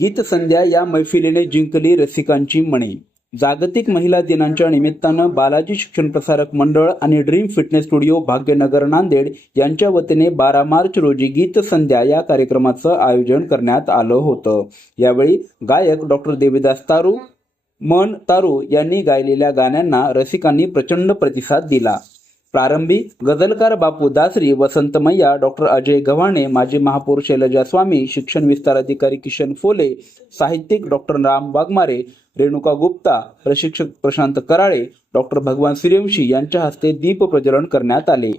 गीत संध्या या मैफिलीने जिंकली रसिकांची मणे. जागतिक महिला दिनांच्या निमित्तानं बालाजी शिक्षण प्रसारक मंडळ आणि Dream Fitness Studio Bhagyanagar Nanded यांच्या वतीने बारा मार्च रोजी गीत संध्या या कार्यक्रमाचं आयोजन करण्यात आलं होतं. यावेळी गायक डॉक्टर देवीदास तारू मन तारू यांनी गायलेल्या गाण्यांना रसिकांनी प्रचंड प्रतिसाद दिला. प्रारंभी गझलकार बापू दासरी वसंत मैया डॉक्टर अजय गव्हाणे माजी महापौर शैलजा स्वामी शिक्षण विस्तार अधिकारी किशन फोले साहित्यिक डॉक्टर राम वाघमारे रेणुका गुप्ता प्रशिक्षक प्रशांत कराळे डॉक्टर भगवान सूर्यवंशी यांच्या हस्ते दीप प्रज्वलन करण्यात आले.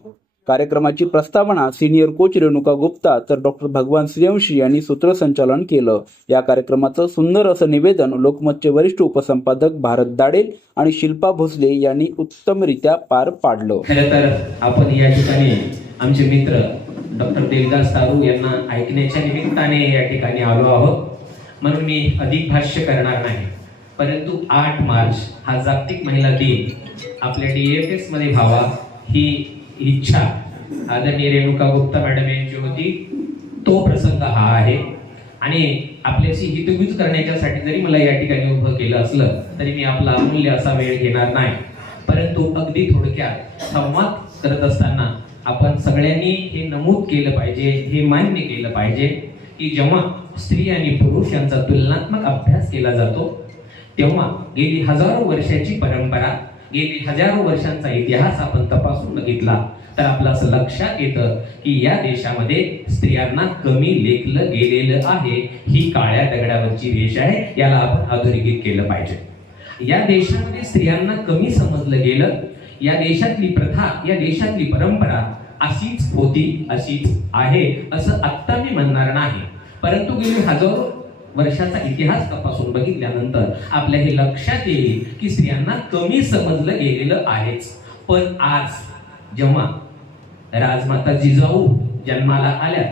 कार्यक्रमाची प्रस्तावना सिनियर कोच रेणुका गुप्ता तर डॉक्टर भगवान सूर्यवंशी यांनी सूत्रसंचालन केलं. या कार्यक्रमाचं सुंदर असं निवेदन लोकमतचे वरिष्ठ उपसंपादक भारत दाडेल आणि शिल्पा भोसले यांनी उत्तमरित्या पार पाडलं. खरं तर आपण या ठिकाणी आमचे मित्र डॉक्टर देवदास सारू यांना ऐकण्याच्या निमित्ताने या ठिकाणी आलो आहोत. म्हणून मी अधिक भाष्य करणार नाही. परंतु आठ मार्च हा जागतिक महिला दिन. आपल्या डी एफ एसमध्ये व्हावा ही इच्छा. आदरणीय रेणुका गुप्ता मॅडम यांची होती. तो प्रसंग हा आहे. आणि आपल्याशी हितगुज करण्याच्यासाठी जरी मला या ठिकाणी उभं केलं असलं तरी मी आपला अमूल्य असा वेळ घेणार नाही. परंतु अगदी थोडक्यात संवाद करत असताना आपण सगळ्यांनी हे नमूद केलं पाहिजे हे मान्य केलं पाहिजे की जेव्हा स्त्री आणि पुरुष यांचा तुलनात्मक अभ्यास केला जातो तेव्हा गेली हजारो वर्षाची परंपरा गेली हजारो वर्षांचा इतिहास आपण तपासून बघितला तर आपलं असं लक्षात येतं की या देशामध्ये स्त्रियांना कमी लेखलं गेलेलं आहे. ही काळ्या दगडावरची रेष आहे याला आपण अधोरेखित केलं पाहिजे. या देशामध्ये स्त्रियांना कमी समजलं गेलं. या देशातली प्रथा या देशातली परंपरा अशीच होती अशीच आहे असं आत्ता मी म्हणणार नाही. परंतु गेली हजारो वर्षाचा इतिहास तपासून बघितल्यानंतर आपल्या हे लक्षात येईल की स्त्रियांना कमी समजलं गेलेलं आहेच. पण आज जेव्हा राजमाता जिजाऊ जन्माला आल्या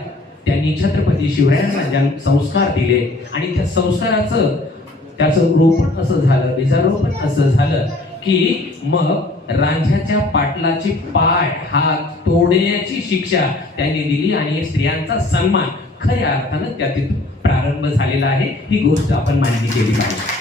त्यांनी छत्रपती शिवरायांना जन्म संस्कार दिले आणि त्या संस्काराचं त्याचं रोपण असं झालं बीजारोपण असं झालं की मग रांझ्याच्या पाटलाची पाय हात तोडण्याची शिक्षा त्यांनी दिली आणि स्त्रियांचा सन्मान खऱ्या अर्थानं त्यातील प्रारंभ झालेला आहे. ही गोष्ट आपण मान्य केली पाहिजे.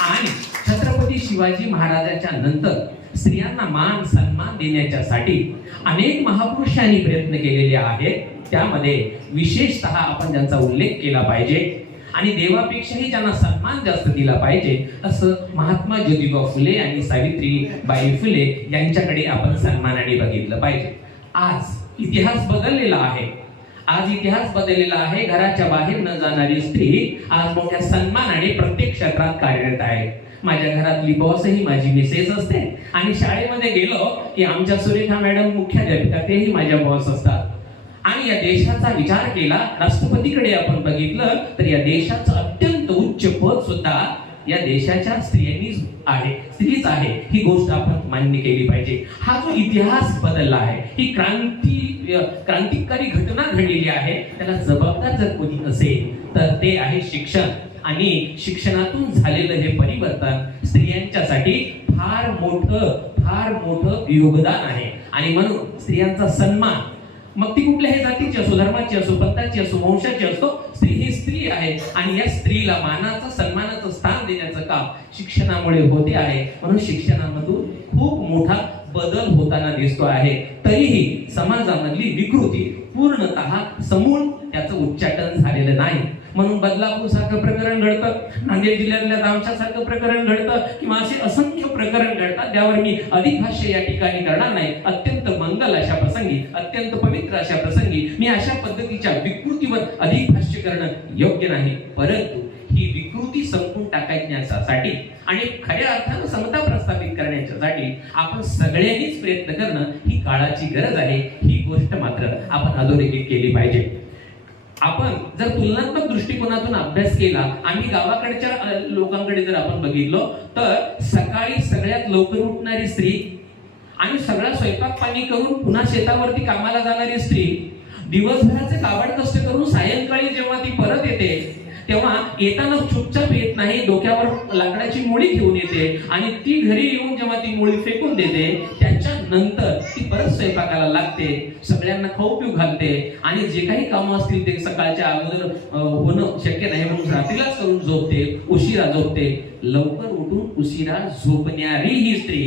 आणि छत्रपती शिवाजी महाराजांच्या नंतर स्त्रियांना मान सन्मान देण्याच्यासाठी अनेक महापुरुषांनी प्रयत्न केलेले आहेत. त्यामध्ये विशेषतः आपण त्यांचा उल्लेख केला पाहिजे आणि देवापेक्षाही ज्यांना सन्मान जास्त दिला पाहिजे असं महात्मा ज्योतिबा फुले आणि सावित्री बाई फुले यांच्याकडे आपण सन्मानाने बघितलं पाहिजे. आज इतिहास बदललेला आहे. आज इतिहास बदललेला आहे. घराच्या बाहेर न जाणारी स्त्री आज मोठ्या सन्मानाने प्रत्येक क्षेत्रात कार्यरत आहे. माझ्या घरातली बॉस ही माझी मिसेस असते. आणि शाळेमध्ये गेलो की आमच्या सुरेखा मॅडम मुख्याध्यापिका तेही माझ्या बॉस असतात. आणि या देशाचा विचार केला राष्ट्रपतीकडे आपण बघितलं तर या देशाचं अत्यंत उच्च पद सुद्धा या देशाच्या स्त्रियांनीच आहे. स्त्रीच आहे. ही गोष्ट आपण मान्य केली पाहिजे. हा जो इतिहास बदलला आहे ही क्रांती क्रांतिकारी घटना घडलेली आहे त्याला जबाबदार जर कोणी असेल तर ते आहे शिक्षण आणि शिक्षणातून झालेलं हे परिवर्तन स्त्रियांच्यासाठी फार मोठं फार मोठं योगदान आहे. आणि म्हणून स्त्रियांचा सन्मान मग ती कुठल्याही जातीची असो धर्माची असो पंथाची असो वंशाची असो स्त्री ही स्त्री आहे. आणि या स्त्रीला मानाचं सन्मानाचं स्थान देण्याचं काम शिक्षणामुळे होते आहे. म्हणून शिक्षणामधून खूप मोठा बदल होताना दिसतो आहे. तरीही समाजामधली विकृती पूर्णतः समूळ त्याचं उच्चाटन झालेलं नाही. म्हणून बदलापूर सारखं प्रकरण घडतं नांदेड जिल्ह्यातल्या आमच्या सारखं प्रकरण घडतं किंवा असे असंख्य प्रकरण घडतात त्यावर मी अधिक भाष्य या ठिकाणी करणार नाही. अत्यंत मंगल अशा प्रसंगी अत्यंत पवित्र अशा प्रसंगी मी अशा पद्धतीच्या विकृतीवर अधिक भाष्य करणं योग्य नाही. परंतु ही विकृती टाकायच्यासाठी. आणि खऱ्या अर्थानं समता प्रस्थापित करण्याच्यासाठी आपण सगळ्यांनीच प्रयत्न करणं ही काळाची गरज आहे ही गोष्ट मात्र आपण अधोरेखित केली पाहिजे. आपण जर तुलनात्मक दृष्टिकोनातून अभ्यास केला आम्ही गावाकडच्या लोकांकडे जर आपण बघितलो तर सकाळी सगळ्यात लवकर उठणारी स्त्री आणि सगळा स्वयंपाक पाणी करून पुन्हा शेतावरती कामाला जाणारी स्त्री दिवसभराचे काबड कष्ट करून सायंकाळी जेव्हा ती परत येते तेव्हा येताना चुपचाप येत नाही डोक्यावर लाकडाची मुळी घेऊन येते आणि ती घरी येऊन जेव्हा ती मुळी फेकून देते त्याच्या नंतर ती परत स्वयंपाकाला लागते सगळ्यांना खाऊ पिऊ घालते आणि जे काही कामं असतील ते सकाळच्या अगोदर होणं शक्य नाही म्हणून रात्रीलाच करून झोपते उशिरा झोपते. लवकर उठून उशिरा झोपणारी ही स्त्री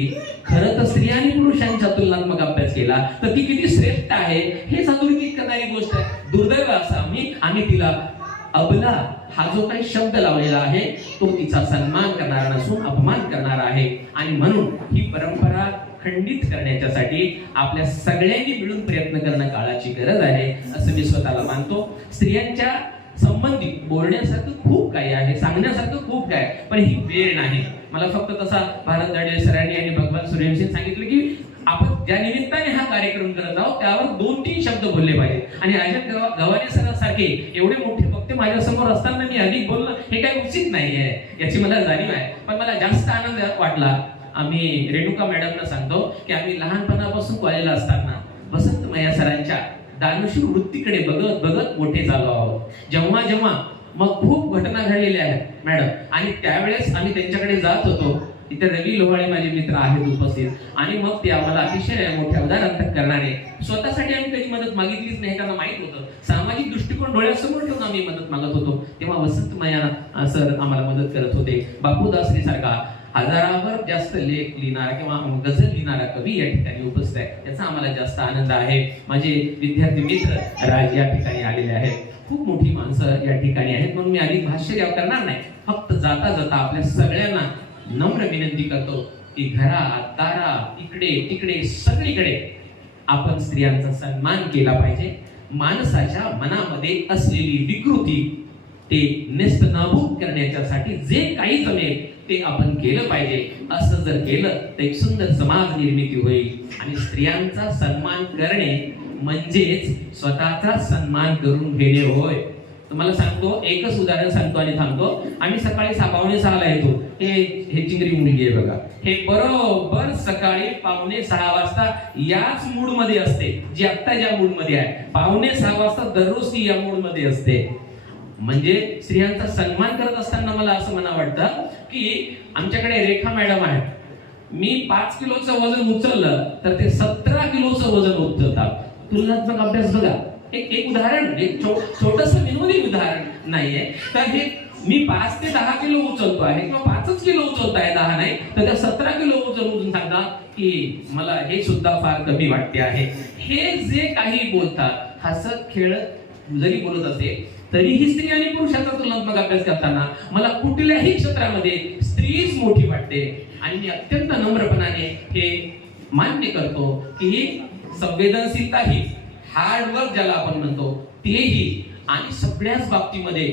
खरं तर स्त्री आणि पुरुषांच्या तुलनात्मक अभ्यास केला तर ती किती श्रेष्ठ आहे हे सांगून करणारी गोष्ट आहे. दुर्दैव असा आम्ही आम्ही तिला अबला हा जो काही शब्द लावलेला आहे तो तिचा सन्मान करणारा नसून अपमान करणारा आहे. आणि म्हणून ही परंपरा खंडित करण्याच्यासाठी आपल्या सगळ्यांनी मिळून प्रयत्न करणं काळाची गरज आहे असं मी स्वतःला मानतो. स्त्रियांच्या संबंधित बोलण्यासारखं खूप काही आहे सांगण्यासारखं खूप काय पण ही वेळ नाही. मला फक्त तसा भारत दाडे सरांनी आणि भगवान सूर्यवंशी सांगितलं की आपण ज्या निमित्ताने हा कार्यक्रम करत आहोत त्यावर दोन तीन शब्द बोलले पाहिजे आणि अशा गवा- गव्हाणे सरांसारखे एवढे मोठे वक्ते माझ्यासमोर असताना मी अधिक बोलणं हे काही उचित नाही आहे याची मला जाणीव आहे. पण मला जास्त आनंद वाटला. आम्ही रेणुका मॅडमना सांगतो की आम्ही लहानपणापासून कॉलेजला असताना वसंत माया सरांच्या दानशूर वृत्तीकडे बघत बघत मोठे झालो आहोत. जेव्हा जेव्हा मग खूप घटना घडलेल्या आहेत मॅडम. आणि त्यावेळेस आम्ही त्यांच्याकडे जात होतो. इथे रवी लोहाळे माझे मित्र आहेत उपस्थित. आणि मग ते आम्हाला अतिशय मोठ्या उदाहरण करणारे. स्वतःसाठी आम्ही कधी मदत मागितलीच नाही त्यांना माहीत होतं. सामाजिक दृष्टिकोन डोळ्यासमोर ठेवून आम्ही मदत मागत होतो. तेव्हा वसंतमया अ, सर आम्हाला मदत करत होते. बापूदासरी सारखा हजारावर जास्त लेख लिहिणारा किंवा गझल लिहिणारा कवी या ठिकाणी उपस्थित आहे. त्याचा आम्हाला जास्त आनंद आहे. माझे विद्यार्थी मित्र राज या ठिकाणी आलेले आहेत. खूप मोठी माणसं या ठिकाणी आहेत. म्हणून मी अधिक भाष्य करणार नाही. फक्त जाता जाता आपल्या सगळ्यांना नम्र विनंती करतो की घरात दारात इकडे तिकडे सगळीकडे आपण स्त्रियांचा सन्मान केला पाहिजे. माणसाच्या मनामध्ये असलेली विकृती ते नेस्त नाबूद करण्याच्यासाठी जे काही जमेल ते आपण केलं पाहिजे. असं जर केलं तर एक सुंदर समाज निर्मिती होईल. आणि स्त्रियांचा सन्मान करणे म्हणजेच स्वतःचा सन्मान करून घेणे होय. तुम्हाला सांगतो एकच उदाहरण सांगतो आणि थांबतो. आम्ही सकाळी सहा पावणे सहाला येतो. हे हे चिंगरी मुलगी आहे बघा. हे बरोबर सकाळी पावणे सहा वाजता याच मूडमध्ये असते जी आत्ता ज्या मूडमध्ये आहे. पावणे सहा वाजता दररोज ती या मूडमध्ये असते. म्हणजे स्त्रियांचा सन्मान करत असताना मला असं म्हणा वाटतं की आमच्याकडे रेखा मॅडम आहेत. मी पाच किलोचं वजन उचललं तर ते सतरा किलोचं वजन उचलतात. तुलनात्मक अभ्यास बघा. एक एक उदाहरण एक छोटस विनोदी उदाहरण नाहीये. तर हे मी पाच ते दहा किलो उचलतो आहे किंवा पाचच किलो उचलताय दहा नाही तर त्या सतरा किलो उचलून सांगा की मला हे सुद्धा फार कमी वाटते आहे. हे जे काही बोलतात हसत खेळत जरी बोलत असेल तरीही स्त्री आणि पुरुषाचा तुलनात्मक अभ्यास करताना मला कुठल्याही क्षेत्रामध्ये स्त्रीच मोठी वाटते. आणि मी अत्यंत नम्रपणाने हे मान्य करतो की संवेदनशीलता ही हार्डवर्क ज्याला आपण म्हणतो तेही आणि सगळ्याच बाबतीमध्ये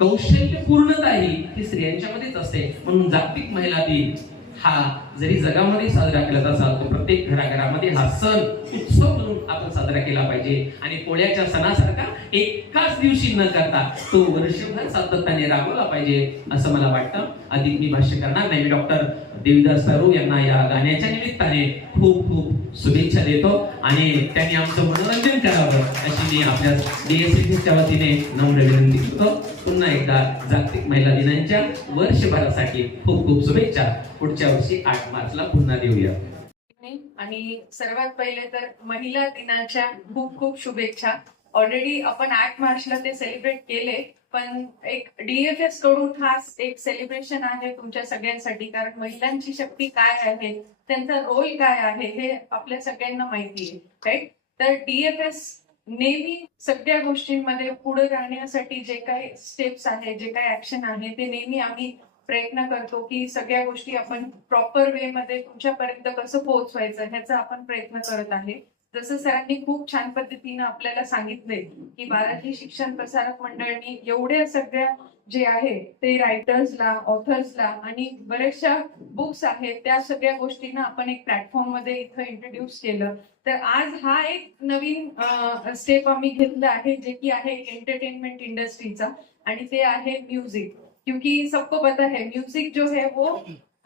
कौशल्यपूर्णता ही ही स्त्रियांच्यामध्येच असते. म्हणून जागतिक महिला दिन हा जरी जगामध्ये साजरा केला जात असाल तर प्रत्येक घराघरामध्ये हा सण उत्सव म्हणून आपण साजरा केला पाहिजे. आणि पोळ्याच्या सणासारखा एकाच दिवशी न करता तो वर्षभर सातत्याने राबवला पाहिजे असं मला वाटतं. अधिक मी भाष्य करणार नाही. मी डॉक्टर देवीदास सरू यांना या गाण्याच्या निमित्ताने खूप खूप शुभेच्छा देतो. आणि त्यांनी आमचं मनोरंजन करावं अशी मी आपल्या डीएससीच्या वतीने नम्र विनंती करतो. पुन्हा एकदा जागतिक महिला दिनांच्या वर्षभरासाठी खूप खूप शुभेच्छा. पुढच्या वर्षी आठ मार्चला पुन्हा देऊया. आणि सर्वात पहिले तर महिला दिनाच्या खूप खूप शुभेच्छा. ऑलरेडी आपण आठ मार्चला ते सेलिब्रेट केले पण एक डीएफएसकडून खास एक सेलिब्रेशन आहे तुमच्या सगळ्यांसाठी कारण महिलांची शक्ती काय आहे त्यांचा रोल काय आहे हे आपल्या सगळ्यांना माहिती आहे राईट तर डीएफएस नेहमी सगळ्या गोष्टींमध्ये पुढे राहण्यासाठी जे काही स्टेप्स आहे जे काही ऍक्शन आहे ते नेहमी आम्ही प्रयत्न करतो की सगळ्या गोष्टी आपण प्रॉपर वे मध्ये तुमच्यापर्यंत कसं पोहोचवायचं ह्याचा आपण प्रयत्न करत आहे. जसं सरांनी खूप छान पद्धतीनं आपल्याला सांगितले की बाराजी शिक्षण प्रसारक मंडळनी एवढ्या सगळ्या जे आहे ते रायटर्सला ऑथर्सला आणि बऱ्याचशा बुक्स आहेत त्या सगळ्या गोष्टींना आपण एक प्लॅटफॉर्ममध्ये इथं इंट्रोड्यूस केलं. तर आज हा एक नवीन स्टेप आम्ही घेतला आहे जे की आहे एंटरटेनमेंट इंडस्ट्रीचा आणि ते आहे म्युझिक क्योंकि सबको पता है म्यूज़िक जो है वो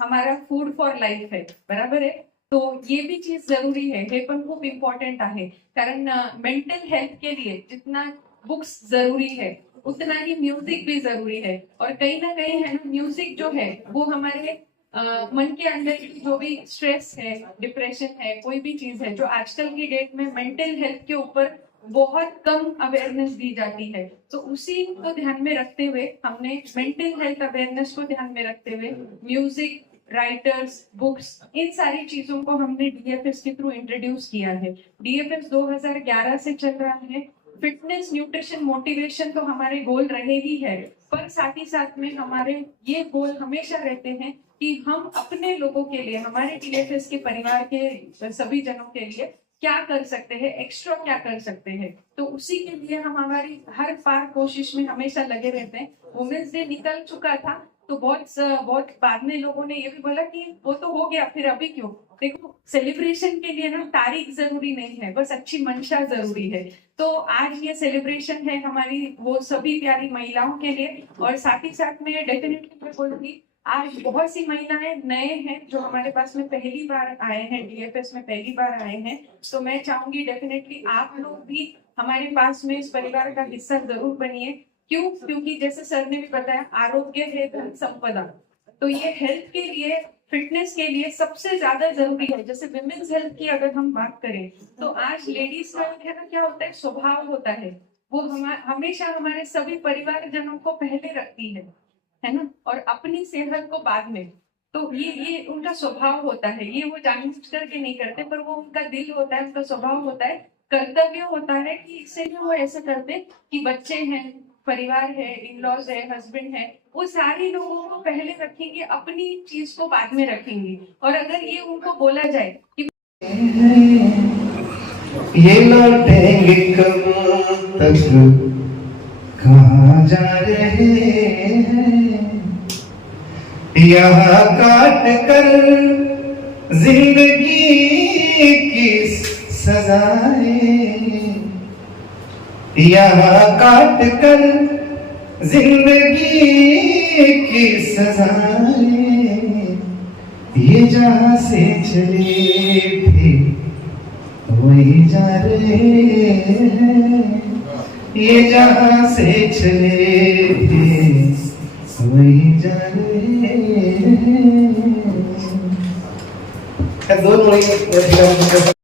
हमारा फ़ूड फॉर लाइफ है बराबर है? तो ये भी चीज़ ज़रूरी है ये पण खूप इम्पोर्टेंट आहे. कारण मेंटल हेल्थ के लिए जितना बुक्स ज़रूरी है उतना ही म्यूज़िक भी ज़रूरी है. और कहीं ना कहीं है ना म्यूज़िक जो है वो हमारे अ, मन के अंदर जो भी स्ट्रेस है डिप्रेशन है कोई भी चीज़ है जो आजकल की डेट में मेंटल हेल्थ के ऊपर बहुत कम अवेयरनेस दी जाती है। तो उसी को ध्यान में रखते हुए हमने मेंटल हेल्थ अवेयरनेस को ध्यान में रखते हुए म्यूज़िक राइटर्स बुक्स इन सारी चीज़ों को हमने डीएफएस के थ्रू इंट्रोड्यूस किया है। डीएफएस 2011 से चल रहा है। फिटनेस न्यूट्रिशन मोटिवेशन तो हमारे गोल रहे ही है। पर साथ ही साथ में हमारे ये गोल हमेशा रहते हैं कि हम अपने लोगों के लिए, हमारे डीएफएस के परिवार के सभी जनों के लिए क्या कर सकते हैं एक्स्ट्रा क्या कर सकते हैं? तो उसी के लिए हम हमारी हर बार कोशिश में हमेशा लगे रहते हैं। वुमेन्स डे निकल चुका था तो बहुत बहुत बाद में लोगों ने ये भी बोला कि वो तो हो गया, फिर अभी क्यों? देखो सेलिब्रेशन के लिए ना तारीख ज़रूरी नहीं है, बस अच्छी मंशा ज़रूरी है। तो आज ये सेलिब्रेशन है हमारी वो सभी प्यारी महिलाओं के लिए, और साथ ही साथ में डेफिनेटली मैं बोलूँगी आज बहुत सी महिलाएँ नए हैं जो हमारे पास में पहली बार आए हैं डीएफएस में पहली बार आए हैं। तो मैं चाहूँगी डेफिनेटली आप लोग भी हमारे पास में इस परिवार का हिस्सा ज़रूर बनिए। क्यों? क्योंकि जैसे सर ने भी बताया, आरोग्य है धन संपदा। तो ये हेल्थ के लिए फिटनेस के लिए सबसे ज़्यादा ज़रूरी है। जैसे विमेन्स हेल्थ की अगर हम बात करें तो आज लेडीज़ का क्या होता है? स्वभाव होता है। वो हमा- हमेशा हमारे सभी परिवारजनों को पहले रखती है। है ना? और अपनी सेहत को बाद में। तो ये ये उनका स्वभाव होता है। ये वो जानबूझ करके नहीं करते, पर वो उनका दिल होता है, उनका स्वभाव होता है। कर्तव्य होता है कि इसलिए वो ऐसे करते कि बच्चे हैं, परिवार है इन लॉज है हस्बैंड है, वो सारे लोगों को पहले रखेंगे, अपनी चीज़ को बाद में रखेंगे। और अगर ये उनको बोला जाए कि ये लौटेंगे कब तक? कहाँ जा रहे हैं? यहाँ काट कर ज़िंदगी की सजाएँ। यहाँ काट कर ज़िंदगी की सजाएँ। ये जहाँ से चले थे, वही जा रहे हैं। ये जहाँ से चले थे, वही जा रहे हैं दोन ओळी